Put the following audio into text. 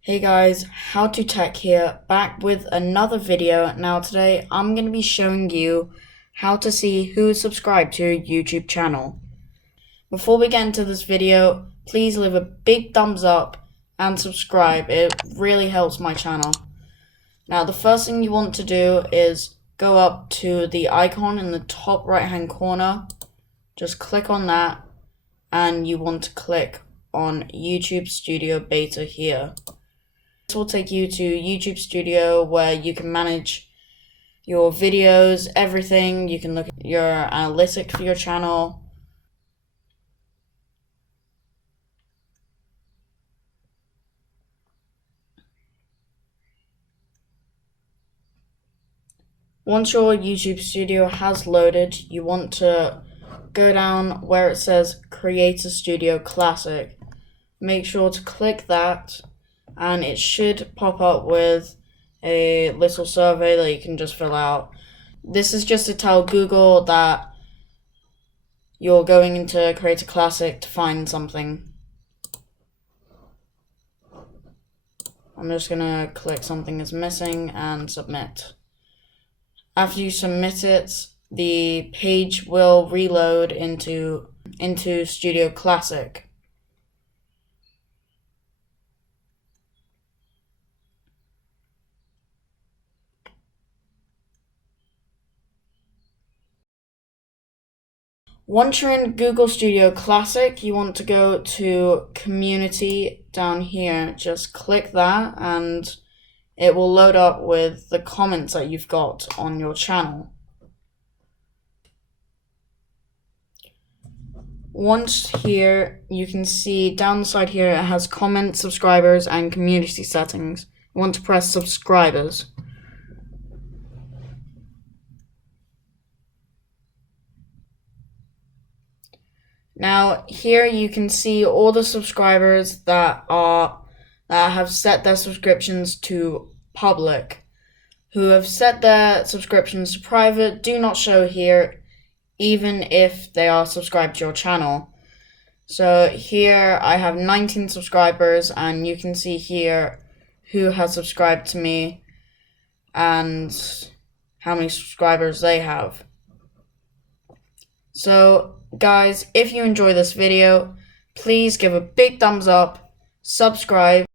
Hey guys, How to Tech here, back with another video. Now today I'm going to be showing you how to see who is subscribed to your YouTube channel. Before we get into this video, please leave a big thumbs up and subscribe. It really helps my channel. Now the first thing you want to do is go up to the icon in the top right hand corner. Just click on that and you want to click on YouTube Studio Beta here. This will take you to YouTube Studio where you can manage your videos, everything. You can look at your analytics for your channel. Once your YouTube Studio has loaded, you want to go down where it says Creator Studio Classic. Make sure to click that, and it should pop up with a little survey that you can just fill out. This is just to tell Google that you're going into Creator Classic to find something. I'm just gonna click something is missing and submit. After you submit it, the page will reload into Studio Classic. Once you're in Google Studio Classic, you want to go to Community down here. Just click that and it will load up with the comments that you've got on your channel. Once here, you can see down the side here it has comments, subscribers, and community settings. You want to press subscribers. Now here you can see all the subscribers that have set their subscriptions to public. Who have set their subscriptions to private do not show here, even if they are subscribed to your channel. So here I have 19 subscribers, and you can see here who has subscribed to me and how many subscribers they have. So guys, if you enjoy this video, please give a big thumbs up, subscribe,